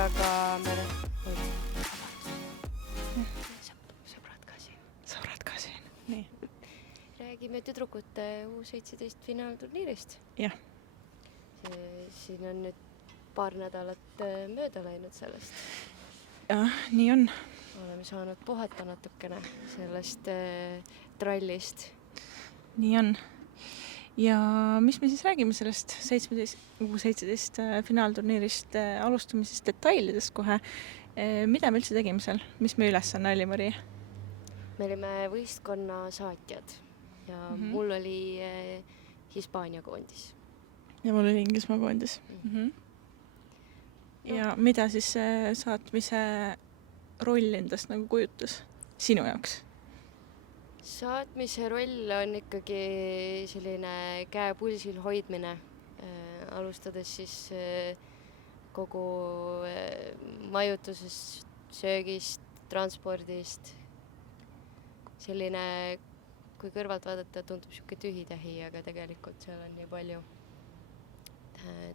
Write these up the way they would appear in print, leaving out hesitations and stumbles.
aga me sõbrad ka siin. Nii. Räägime tüdrukute U17 finaalturniirist. Jah. Siin on nüüd paar nädalat mööda läinud sellest. Jah, nii on. Oleme saanud puhata natukene sellest trallist. Nii on. Ja mis me siis räägime sellest U17 finaalturniirist alustamisest detailidest kohe? Mida me üldse tegime seal? Mis me ülesanne oli, Mari? Me olime võistkonna saatjad ja mul oli Hispaania koondis. Ja mul oli Inglismaa koondis. Ja mida siis saatmise roll endast nagu kujutas sinu jaoks? Saatmise roll on ikkagi selline käe pulsil hoidmine, alustades siis kogu majutusest, söögist, transpordist. Selline, kui kõrvalt vaadata, tundub siuke tühi-tähi, aga tegelikult seal on nii palju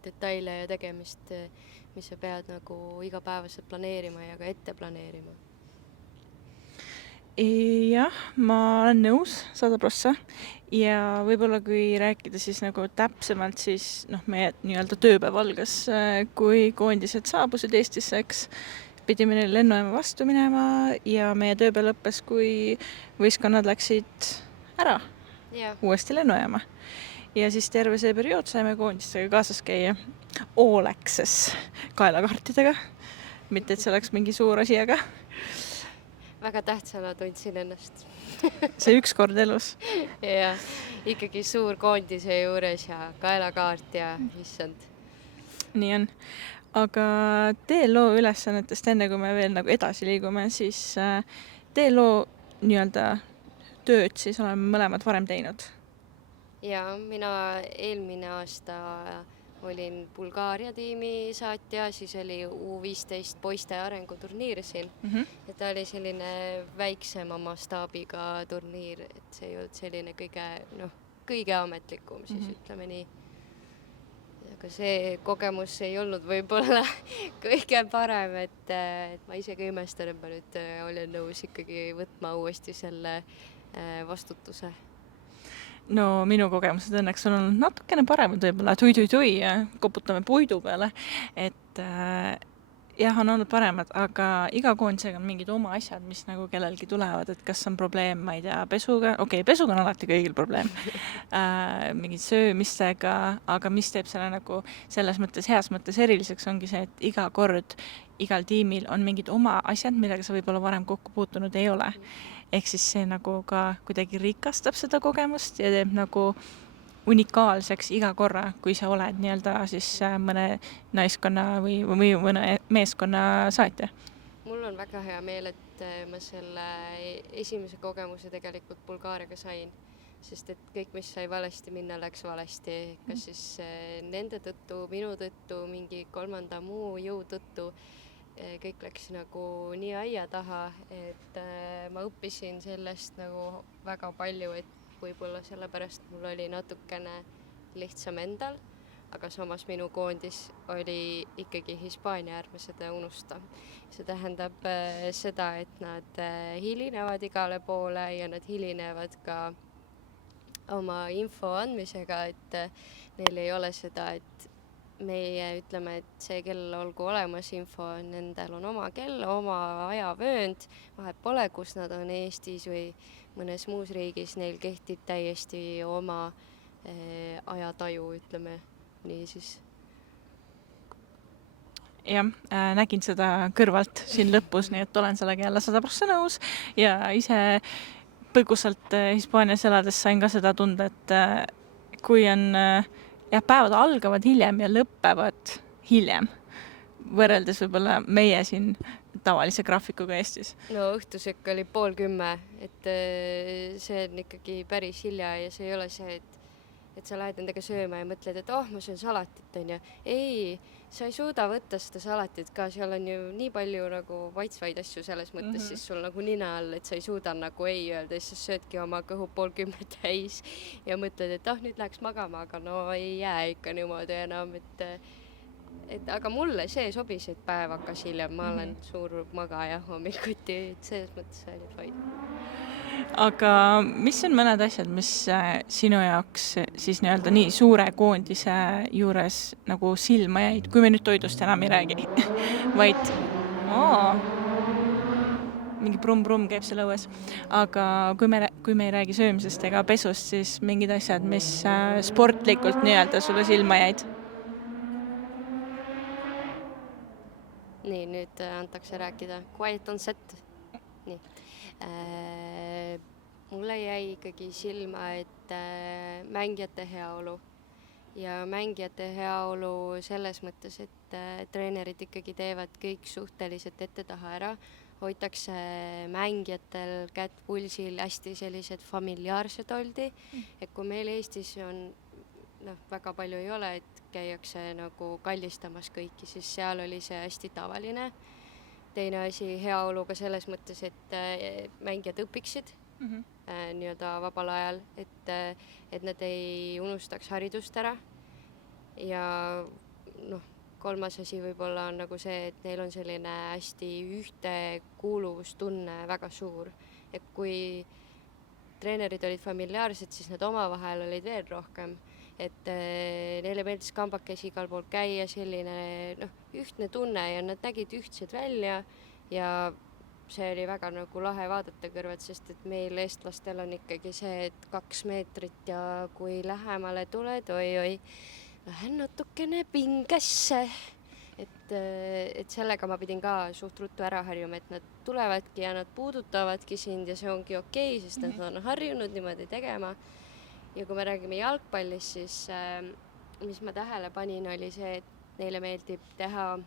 detaile ja tegemist, mis sa pead nagu igapäevaselt planeerima ja ka ette planeerima. Jah, ma olen nõus 100%. Ja võib-olla kui rääkida siis nagu täpsemalt, siis meie nii-öelda tööpäev algas, kui koondised saabusid Eestisse, eks pidime neil lennujaama vastu minema ja meie tööpäev lõppes, kui võistkonnad läksid ära uuesti lennujaama. Ja siis terve see periood saime koondistega kaasas käia all access kaelakaartidega. Mitte, et see oleks mingi suur asi, aga väga tähtsana tundsin ennast. See üks kord elus. Ja ikkagi suur koondise juures ja kaelakaart ja issand. Nii on. Aga TLO ülesannetest enne, kui me veel nagu edasi liigume, siis TLO nii-öelda tööd siis oleme mõlemad varem teinud. Ja mina eelmine aasta olin Bulgaaria tiimi saatja, siis oli U15 poiste arenguturniir siin. Ja ta oli selline väiksema mastaabiga turniir, et see ei olnud selline kõige ametlikum, siis ütleme nii. Aga see kogemus ei olnud võib-olla kõige parem, et ma ise ka imestan, et ma nüüd olen nõus ikkagi võtma uuesti selle vastutuse. No minu kogemused õnneks on olnud natukene paremad võib-olla, tui ja koputame puidu peale, et jah, on olnud paremad, aga iga koondisega on mingid oma asjad, mis nagu kellelgi tulevad, et kas on probleem, ma ei tea, pesuga, pesuga on alati kõigil probleem, mingid söömistega, aga mis teeb selle nagu selles mõttes, heas mõttes eriliseks ongi see, et iga kord igal tiimil on mingid oma asjad, millega sa võib-olla varem kokku puutunud ei ole. Ehk siis see nagu ka kuidagi rikastab seda kogemust ja teeb nagu unikaalseks iga korra, kui sa oled nii-öelda siis mõne naiskonna või mõne meeskonna saatja. Mul on väga hea meel, et ma selle esimese kogemuse tegelikult Bulgaariaga sain, sest et kõik, mis sai valesti minna, läks valesti. Kas siis nende tõttu, minu tõttu, mingi kolmanda muu jõu tõttu, kõik läks nagu nii aia taha, et ma õppisin sellest nagu väga palju, et võib-olla sellepärast mul oli natukene lihtsam endal, aga samas minu koondis oli ikkagi Hispaania, ärme seda unusta. See tähendab seda, et nad hilinevad igale poole ja nad hilinevad ka oma info andmisega, et neil ei ole seda, et meie ütleme, et see kell olgu olemas info, nendel on oma kell, oma ajavöönd, vahet pole, kus nad on Eestis või mõnes muus riigis, neil kehtib täiesti oma ajataju, ütleme nii siis. Jah, nägin seda kõrvalt siin lõpus, nii et olen sellega jälle 100% nõus ja ise põgusalt Hispaanias elades sain ka seda tunda, et kui on päevad algavad hiljem ja lõppevad hiljem, võrreldes võib-olla meie siin tavalise graafikuga Eestis. No õhtusöök oli 9:30, et see on ikkagi päris hilja ja see ei ole see, et sa lähed endaga sööma ja mõtled, et ma söön salatit, on ju. Ei, sa ei suuda võtta seda salatit ka, seal on ju nii palju nagu maitsvaid asju selles mõttes, siis sul nagu nina all, et sa ei suuda nagu ei öelda, siis sa söödki oma kõhu 9:30 täis ja mõtled, et nüüd läheks magama, aga no ei jää ikka niimoodi enam, et aga mulle see sobis, et päev hakkas hiljem, ma olen suur magaja hommikuti, et selles mõttes oli fine. Aga mis on mõned asjad, mis sinu jaoks siis nii-öelda nii suure koondise juures nagu silma jäid, kui me nüüd toidust enam ei räägi, vaid mingi brumm-brumm käib seal õues, aga kui me ei räägi söömisest ega pesust, siis mingid asjad, mis sportlikult nii-öelda sulle silma jäid? Nii, nüüd antakse rääkida. Quiet on set. Nii. Mulle jäi ikkagi silma, et mängijate heaolu. Ja mängijate heaolu selles mõttes, et treenerid ikkagi teevad kõik suhteliselt ette taha ära. Hoitakse mängijatel kätt pulsil, hästi sellised familiaarsed oldi. Et kui meil Eestis on väga palju ei ole, et käiakse nagu kallistamas kõiki, siis seal oli see hästi tavaline. Teine asi heaoluga selles mõttes, et mängijad õpiksid nii-öelda vabal ajal, et nad ei unustaks haridust ära. Ja kolmas asi võib-olla on nagu see, et neil on selline hästi ühtekuuluvustunne väga suur. Et kui treenerid olid familiaarsed, siis nad omavahel olid veel rohkem. Et neile meeldis kambakesi igal pool käia, selline ühtne tunne ja nad nägid ühtsed välja ja see oli väga nagu lahe vaadata kõrvad, sest et meil eestlastel on ikkagi see, et 2 meetrit ja kui lähemale tuled, oi, lähen natukene pingesse. Et sellega ma pidin ka suht ruttu ära harjuma, et nad tulevadki ja nad puudutavadki sind ja see ongi okei, sest nad on harjunud niimoodi tegema. Ja kui me räägime jalgpallist, siis mis ma tähele panin, oli see, et neile meeldib teha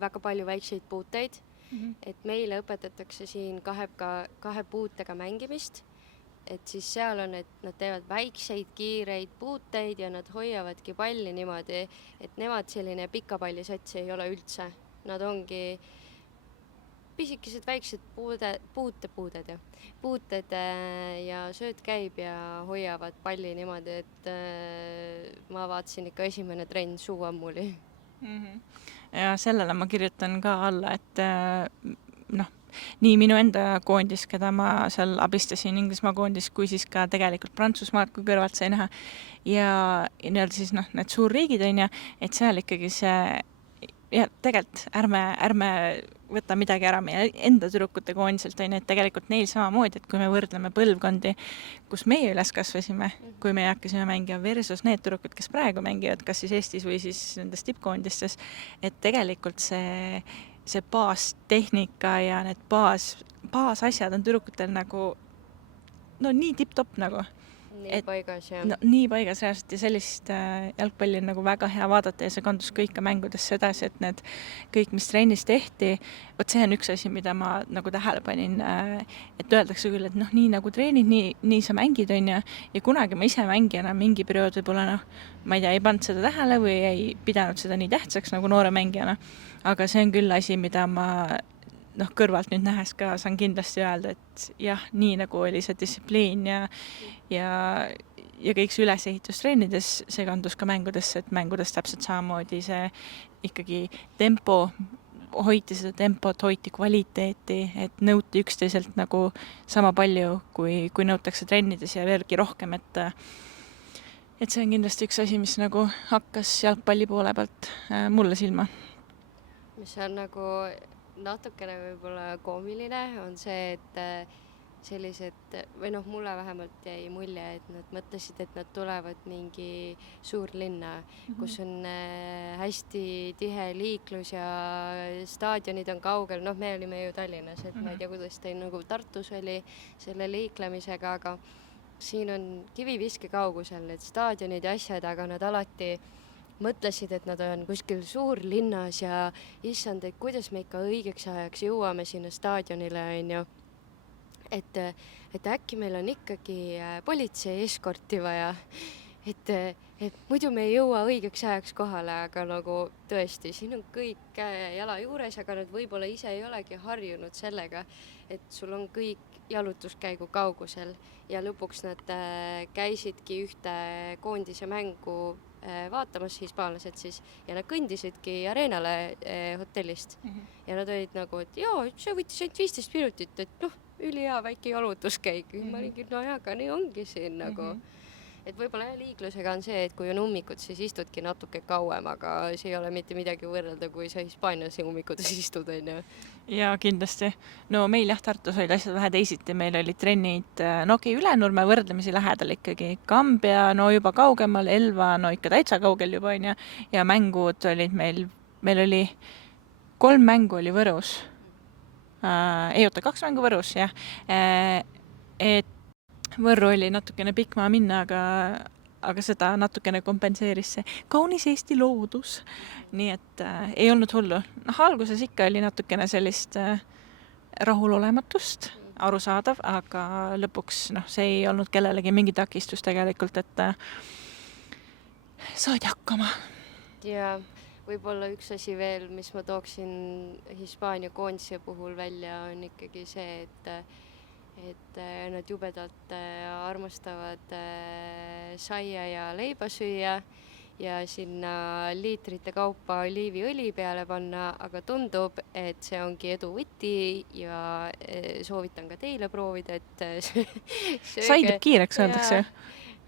väga palju väikseid puuteid. Et meile õpetatakse siin kahe puutega mängimist. Et siis seal on, et nad teevad väikseid, kiireid puuteid ja nad hoiavadki palli niimoodi, et nemad selline pika palli sats ei ole üldse. Nad ongi pisikesed väiksed puuted ja sööt käib ja hoiavad palli niimoodi, et ma vaatasin ikka esimene trenn suuammuli. Ja sellele ma kirjutan ka alla, et nii minu enda koondis, keda ma seal abistasin Inglismaa koondis, kui siis ka tegelikult Prantsusmaad, kui kõrvalt sai näha. Ja nii-öelda siis need suurriigid on ja, et seal ikkagi see ja tegelikult ärme võta midagi ära meie enda tüdrukute koondiselt on, et tegelikult neil samamoodi, et kui me võrdleme põlvkondi, kus meie üles kasvasime, kui me hakkasime mängima versus need tüdrukud, kes praegu mängivad, kas siis Eestis või siis nendes tippkoondistes, et tegelikult see baastehnika ja need baasasjad on tüdrukutel nagu nii tipp-topp nagu. Nii paigas, jah. Nii paigas reaalselt ja sellist jalgpalli on nagu väga hea vaadata ja see kandus kõik ka mängudesse edasi, et need kõik, mis trennis tehti, vot see on üks asi, mida ma nagu tähele panin, et öeldakse küll, et nii nagu treenid, nii sa mängid on ja kunagi ma ise mängijana mingi periood võib-olla ma ei tea, ei pannud seda tähele või ei pidanud seda nii tähtsaks nagu noore mängijana, aga see on küll asi, mida ma kõrvalt nüüd nähes ka saan kindlasti öelda, et jah, nii nagu oli see distsipliin ja kõik see ülesehitus treenides, see kandus ka mängudesse, et mängudes täpselt samamoodi see ikkagi tempo, hoiti seda tempot, hoiti kvaliteeti, et nõuti üksteiselt nagu sama palju, kui nõutakse trennides ja veelgi rohkem, et see on kindlasti üks asi, mis nagu hakkas jalgpalli poole pealt mulle silma. Mis on nagu natukene võib-olla koomiline on see, et sellised, või mulle vähemalt jäi mulje, et nad mõtlesid, et nad tulevad mingi suur linna, kus on hästi tihe liiklus ja staadionid on kaugel. Me olime ju Tallinnas, et ma ei tea, kuidas teil nagu Tartus oli selle liiklemisega, aga siin on kiviviske kaugusel need staadionid ja asjad, aga nad alati mõtlesid, et nad on kuskil suurlinnas ja issand, et kuidas me ikka õigeks ajaks jõuame sinna staadionile, on ju. Et äkki meil on ikkagi politsei eskorti vaja, et muidu me ei jõua õigeks ajaks kohale, aga nagu tõesti, siin on kõik jala juures, aga nad võib-olla ise ei olegi harjunud sellega, et sul on kõik jalutuskäigu kaugusel ja lõpuks nad käisidki ühte koondise mängu vaatamas, hispaanlased siis, ja nad kõndisidki areenale hotellist. Ja nad olid nagu, et jaa, see võttis ainult 15 minutit, et noh, ülihea väike jalutuskäik. Ma olingi, no jaa, aga nii ongi siin nagu. Et võib-olla liiklusega on see, et kui on ummikud, siis istudki natuke kauem, aga see ei ole mitte midagi võrrelda, kui sa Hispaanias ummikudes istud, on ju. Ja kindlasti. No meil jah, Tartus olid asjad vähe teisiti, meil olid trennid, no okei, Ülenurme võrdlemisi lähedal ikkagi, Kambja, no juba kaugemal, Elva, no ikka täitsa kaugel juba, on ju, ja mängud olid meil oli 3 mängu oli Võrus. Ei oota, 2 mängu Võrus, jah. Et Võrru oli natukene pikk maa minna, aga seda natukene kompenseeris see kaunis Eesti loodus. Nii et ei olnud hullu. Alguses ikka oli natukene sellist rahulolematust, arusaadav, aga lõpuks see ei olnud kellelegi mingi takistus tegelikult, et saadi hakkama. Ja võib-olla üks asi veel, mis ma tooksin Hispaania koondise puhul välja, on ikkagi see, et nad jubedalt armastavad saia ja leiba süüa ja sinna liitrite kaupa oliiviõli peale panna, aga tundub, et see ongi edu võti ja soovitan ka teile proovida, et Sai teeb kiireks, öeldakse.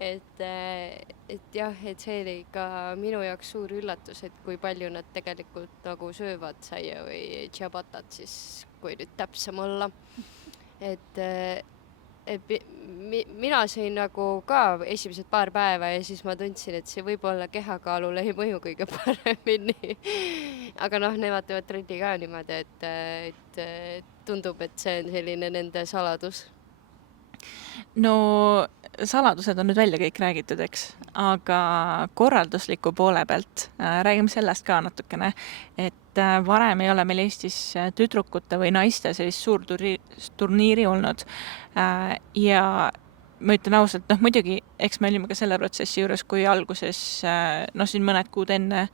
Et jah, et see oli ka minu jaoks suur üllatus, et kui palju nad tegelikult nagu söövad saia või ciabatat, siis kui nüüd täpsem olla. Et mina sõin nagu ka esimesed paar päeva ja siis ma tundsin, et see võib-olla kehakaalule ei mõju kõige paremini. Aga nemad teevad trenni ka niimoodi, et tundub, et see on selline nende saladus. No saladused on nüüd välja kõik räägitud, eks, aga korraldusliku poole pealt räägime sellest ka natukene, et varem ei ole meil Eestis tüdrukute või naiste sellist suur turniiri olnud ja ma ütlen ausalt, muidugi, eks me olime ka selle protsessi juures, kui alguses, siin mõned kuud enne,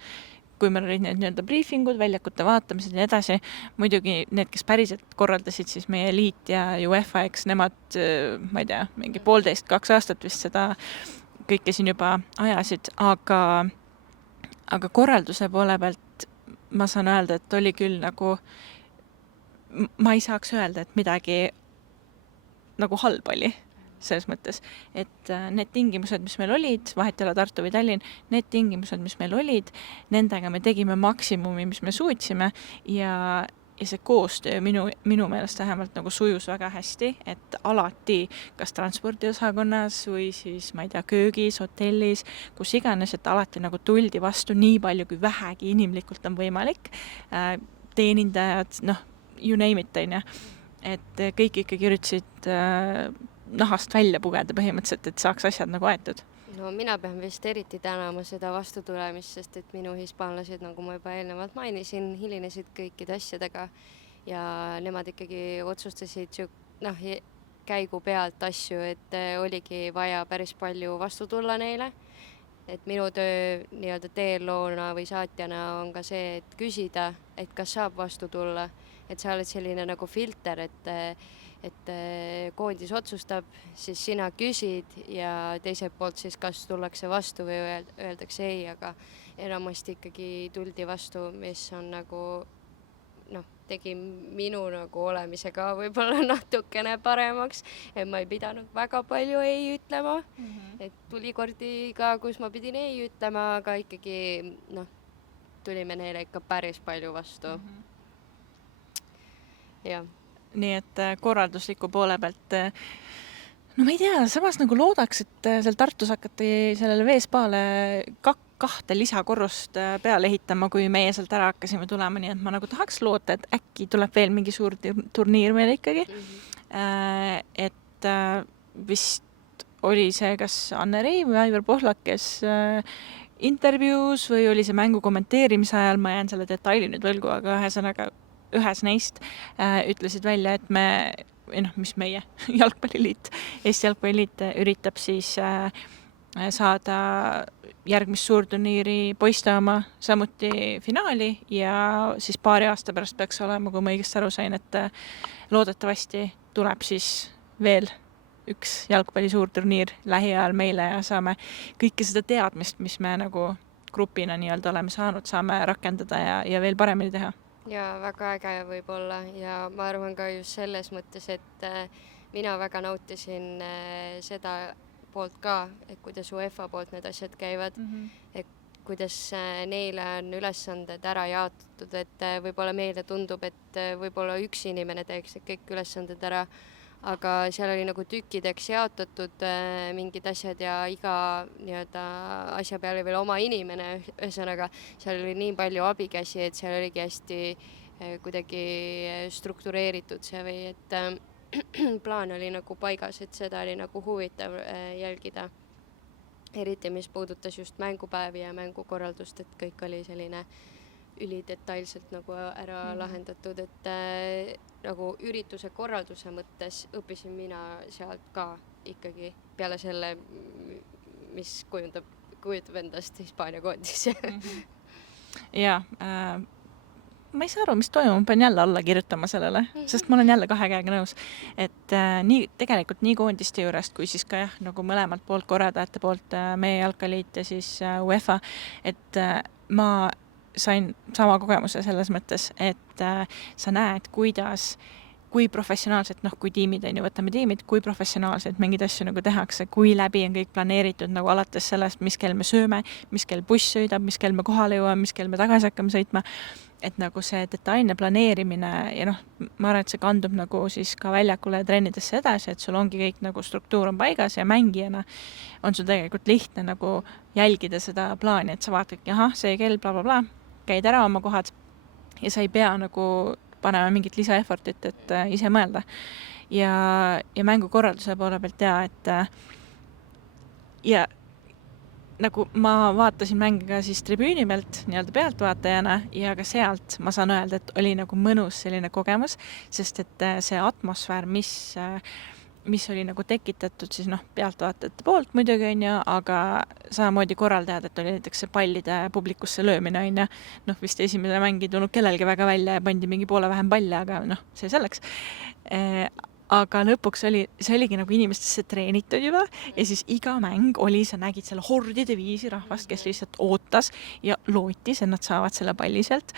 kui meil olid need nii-öelda briefingud, väljakute vaatamised ja edasi, muidugi need, kes päriselt korraldasid, siis meie liit ja UEFA, eks nemad, ma ei tea, mingi 1,5–2 aastat vist seda kõike siin juba ajasid, aga korralduse poole pealt ma saan öelda, et oli küll nagu, ma ei saaks öelda, et midagi nagu halb oli selles mõttes, et need tingimused, mis meil olid, vahet ei ole Tartu või Tallinn, need tingimused, mis meil olid, nendega me tegime maksimumi, mis me suutsime ja see koostöö minu meelest vähemalt nagu sujus väga hästi, et alati kas transpordiosakonnas või siis, ma ei tea, köögis, hotellis, kus iganes, et alati nagu tuldi vastu nii palju, kui vähegi inimlikult on võimalik. Teenindajad, you name it, on ju. Et kõik ikkagi üritasid nahast välja pugeda põhimõtteliselt, et saaks asjad nagu aetud. No mina pean vist eriti tänama seda vastutulemist, sest et minu hispaanlased, nagu ma juba eelnevalt mainisin, hilinesid kõikide asjadega ja nemad ikkagi otsustasid käigu pealt asju, et oligi vaja päris palju vastu tulla neile. Et minu töö nii-öelda teeloona või saatjana on ka see, et küsida, et kas saab vastu tulla, et sa oled selline nagu filter, et koondis otsustab, siis sina küsid ja teiselt poolt siis kas tullakse vastu või öeldakse ei, aga enamasti ikkagi tuldi vastu, mis on nagu, tegi minu nagu olemise ka võib-olla natukene paremaks, et ma ei pidanud väga palju ei ütlema, et tuli kordi ka, kus ma pidin ei ütlema, aga ikkagi, tulime neile ikka päris palju vastu. Jah. Nii et korraldusliku poole pealt, ma ei tea, samas nagu loodaks, et seal Tartus hakati sellele Veespaale 2 lisakorrust peale ehitama, kui meie sealt ära hakkasime tulema, nii et ma nagu tahaks loota, et äkki tuleb veel mingi suur turniir meil ikkagi. Et vist oli see kas Anne-Rei või Aivar Pohlak, kes intervjuus või oli see mängu kommenteerimise ajal, ma jään selle detaili nüüd võlgu, aga ühesõnaga ühes neist ütlesid välja, et mis meie jalgpalliliit, Eesti jalgpalliliit üritab siis saada järgmist suurturniiri poiste oma samuti finaali ja siis paari aasta pärast peaks olema, kui ma õigesti aru sain, et loodetavasti tuleb siis veel üks jalgpalli suurturniir lähiajal meile ja saame kõike seda teadmist, mis me nagu grupina nii-öelda oleme saanud, saame rakendada ja veel paremini teha. Ja väga äge võib-olla ja ma arvan ka just selles mõttes, et mina väga nautisin seda poolt ka, et kuidas UEFA poolt need asjad käivad, et kuidas neile on ülesanded ära jaotatud, et võib-olla meile tundub, et võib-olla üks inimene teeks kõik ülesanded ära, aga seal oli nagu tükkideks jaotatud mingid asjad ja iga nii-öelda asja peale veel oma inimene, ühesõnaga seal oli nii palju abikäsi, et seal oligi hästi kuidagi struktureeritud see või et plaan oli nagu paigas, et seda oli nagu huvitav jälgida. Eriti mis puudutas just mängupäevi ja mängukorraldust, et kõik oli selline ülidetailselt nagu ära lahendatud, et nagu ürituse korralduse mõttes õppisin mina sealt ka ikkagi peale selle, mis kujutab endast Hispaania koondis. Jaa, ma ei saa aru, mis toimub, ma pean jälle alla kirjutama sellele, sest ma olen jälle kahe käega nõus. Et tegelikult nii koondiste juurest, kui siis ka jah, nagu mõlemalt poolt korraldajate poolt meie jalkaliit ja siis UEFA, et ma sain sama kogemuse selles mõttes, et sa näed, kui professionaalselt, kui tiimid on ju, võtame tiimid, kui professionaalselt mingid asju nagu tehakse, kui läbi on kõik planeeritud nagu alates sellest, mis kell me sööme, mis kell buss sõidab, mis kell me kohale jõuame, mis kell me tagasi hakkame sõitma, et nagu see detailne planeerimine ja ma arvan, et see kandub nagu siis ka väljakule ja trennidesse edasi, et sul ongi kõik nagu struktuur on paigas ja mängijana on sul tegelikult lihtne nagu jälgida seda plaani, et sa vaatadki, see kell bla, käid ära oma kohad ja sa ei pea nagu panema mingit lisaeffortit, et ise mõelda. Ja mängukorralduse poole pealt ja nagu ma vaatasin mänge ka siis tribüüni pealt nii-öelda pealtvaatajana ja ka sealt ma saan öelda, et oli nagu mõnus selline kogemus, sest et see atmosfäär, mis oli nagu tekitatud siis pealtvaatajate poolt muidugi on ju, aga samamoodi korraldajad, et oli näiteks see pallide publikusse löömine on ju, vist esimene mäng ei tulnud kellelgi väga välja ja pandi mingi poole vähem palle, aga see selleks. Aga lõpuks see oligi nagu inimestesse treenitud juba ja siis iga mäng oli, sa nägid selle hordide viisi rahvast, kes lihtsalt ootas ja lootis, et nad saavad selle palli sealt.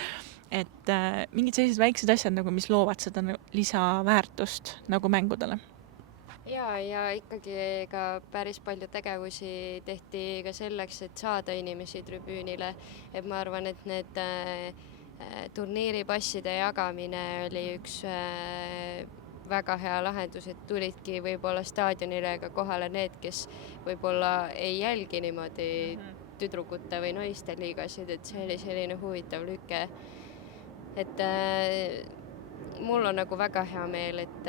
Et mingid sellised väiksed asjad, nagu mis loovad seda lisaväärtust nagu mängudele. Ja ikkagi ka päris palju tegevusi tehti ka selleks, et saada inimesi tribüünile, et ma arvan, et need turniiripasside jagamine oli üks väga hea lahendus, et tulidki võib-olla staadionile ka kohale need, kes võib-olla ei jälgi niimoodi tüdrukute või naiste liigasid, et see oli selline huvitav lüke, et mul on nagu väga hea meel, et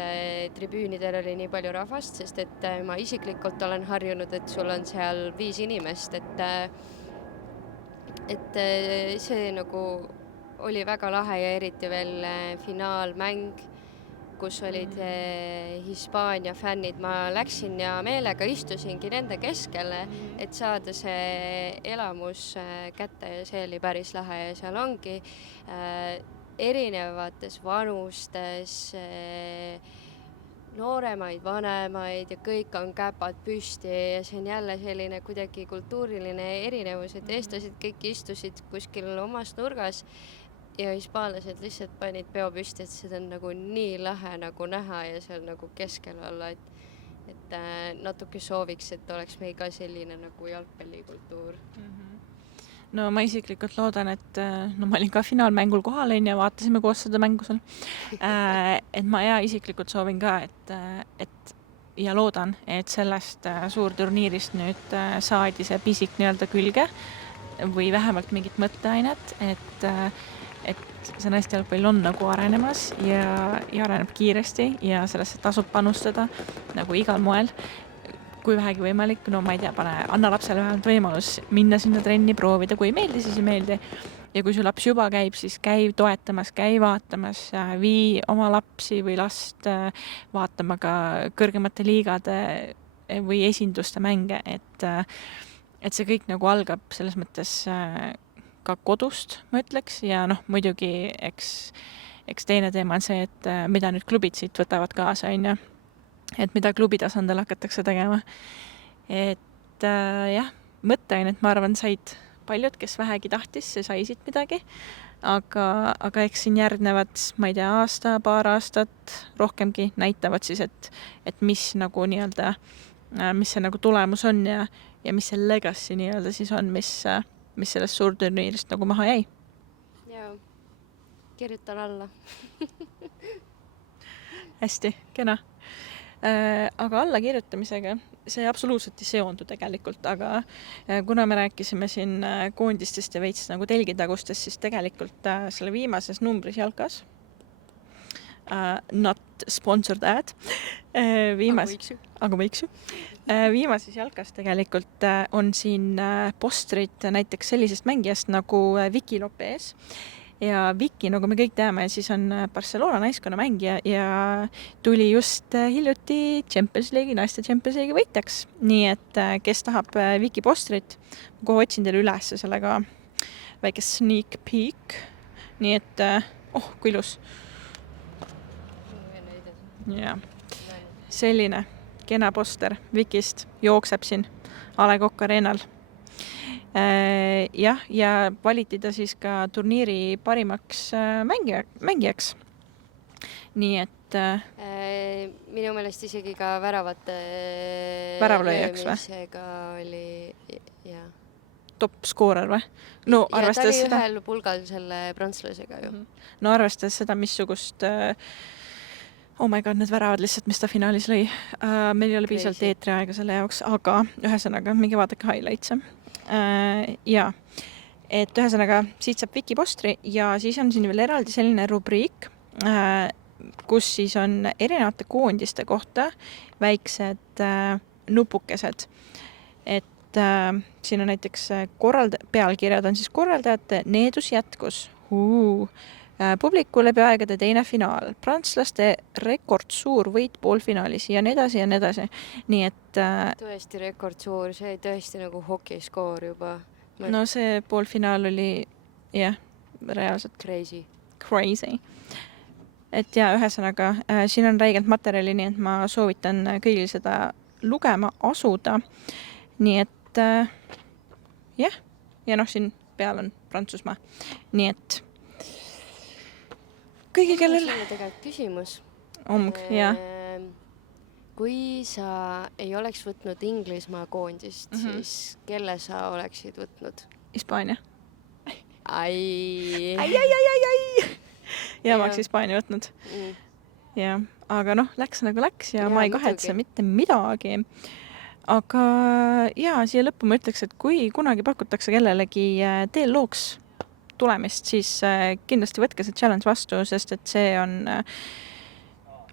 tribüünidel oli nii palju rahvast, sest et ma isiklikult olen harjunud, et sul on seal 5 inimest, et see nagu oli väga lahe ja eriti veel finaalmäng, kus olid Hispaania fännid. Ma läksin ja meelega istusingi nende keskele, et saada see elamus kätte ja see oli päris lahe ja seal ongi erinevates vanustes, nooremaid, vanemaid ja kõik on käpad püsti ja see on jälle selline kuidagi kultuuriline erinevus, et eestlased kõik istusid kuskil omas nurgas ja hispaanlased lihtsalt panid peo püsti, et seda on nagu nii lahe nagu näha ja seal nagu keskel olla, et natuke sooviks, et oleks meil ka selline nagu jalgpallikultuur. No ma isiklikult loodan, et ma olin ka finaalmängul kohal ja vaatasime koos seda mängu seal. Et ma isiklikult soovin ka, et ja loodan, et sellest suurturniirist nüüd saadi see pisik nii-öelda külge või vähemalt mingit mõtteainet, et see naiste jalgpall on nagu arenemas ja areneb kiiresti ja sellesse tasub panustada nagu igal moel. Kui vähegi võimalik, ma ei tea, anna lapsele vähemalt võimalus minna sinna trenni, proovida, kui ei meeldi, siis ei meeldi. Ja kui su laps juba käib, siis käi toetamas, käi vaatamas, vii oma lapsi või last vaatama ka kõrgemate liigade või esinduste mänge, et see kõik nagu algab selles mõttes ka kodust, ma ütleks, ja noh, muidugi eks teine teema on see, et mida nüüd klubid siit võtavad kaasa, on ju, et mida klubi tasandil hakatakse tegema. Et jah, mõtteainet, ma arvan, said paljud, kes vähegi tahtis, see sai siit midagi, aga eks siin järgnevad, ma ei tea, aasta, paar aastat rohkemgi näitavad siis, et mis nagu nii-öelda, mis see nagu tulemus on ja mis see legacy nii-öelda siis on, mis sellest suurturniirist nagu maha jäi. Jaa, kirjutan alla. Hästi, kena. Aga allakirjutamisega see absoluutselt ei seondu tegelikult, aga kuna me rääkisime siin koondistest ja veits nagu telgitagustest, siis tegelikult selle viimases numbris jalkas, not sponsored ad, aga võiks ju. Viimases jalkas tegelikult on siin postrid näiteks sellisest mängijast nagu Vicky Lopez. Ja Vicky, nagu me kõik teame, siis on Barcelona naiskonna mängija ja tuli just hiljuti Champions League'i, naiste Champions League'i võitjaks. Nii et kes tahab Vicky postrit, kohe otsin teile üles sellega väike sneak peek. Nii et, kui ilus. Ja. Selline kena poster Vicky'st jookseb siin A. Le Coq Arenal. Jah, ja valiti ta siis ka turniiri parimaks mängijaks. Nii et minu meelest isegi ka väravate Väravlööjaks või? löömisega oli, jah. Top skoorer või? No, ja ta oli seda... ühel pulgal selle prantslasega ju. No arvestades seda, missugust oh my god, need väravad lihtsalt, mis ta finaalis lõi. Meil ei ole piisavalt eetriaega selle jaoks, aga ühesõnaga, mingi vaadake highlights'e. Ja, et ühesõnaga siit saab Vicky postri ja siis on siin veel eraldi selline rubriik, kus siis on erinevate koondiste kohta väiksed nupukesed. Et siin on näiteks pealkirjad on siis korraldajate needus jätkus. Publiku läbi aegade teine finaal, prantslaste rekordsuur võit poolfinaalis ja nii edasi ja nii edasi. Nii et tõesti rekordsuur, see oli tõesti nagu hokiskoor juba. No see poolfinaal oli jah, reaalselt crazy. Et ja ühesõnaga, siin on räigelt materjali, nii et ma soovitan kõigil seda lugema asuda. Nii et jah, ja noh, siin peal on Prantsusmaa. Nii et kõigi kellel... Mul on tegelikult küsimus. jah. Kui sa ei oleks võtnud Inglismaa koondist, siis kelle sa oleksid võtnud? Hispaania. Ai. Ja ma oleks Hispaania võtnud. Ja, aga noh, läks nagu läks ja ma ei kahetse mitte midagi. Aga jaa, siia lõppu ma ütleks, et kui kunagi pakutakse kellelegi teel looks tulemist, siis kindlasti võtke see challenge vastu, sest et see on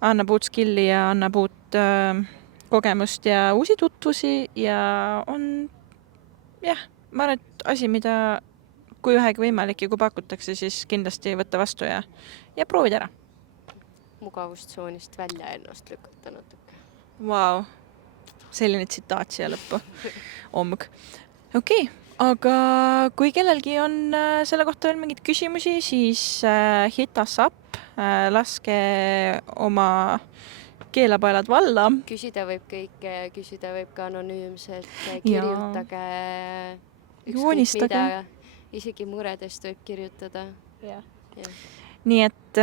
annab uut skilli ja annab uut kogemust ja uusi tutvusi ja on jah, ma arvan, et asi, mida kui ühegi võimalik ja kui pakutakse, siis kindlasti võtta vastu ja proovida ära. Mugavustsoonist välja ennast lükata natuke. Vau, selline tsitaat siia lõppu. Omg. Okei. Aga kui kellelgi on selle kohta veel mingid küsimusi, siis hit us up, laske oma keelapaelad valla. Küsida võib kõike, küsida võib ka anonüümselt, kirjutage ükskõik mida, isegi muredest võib kirjutada. Ja. Nii et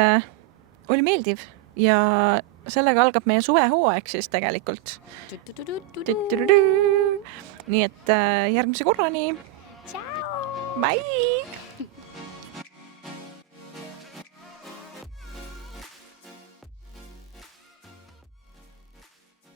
oli meeldiv ja sellega algab meie suvehooaeg siis tegelikult. Nii et järgmise korrani. Ciao! Bye!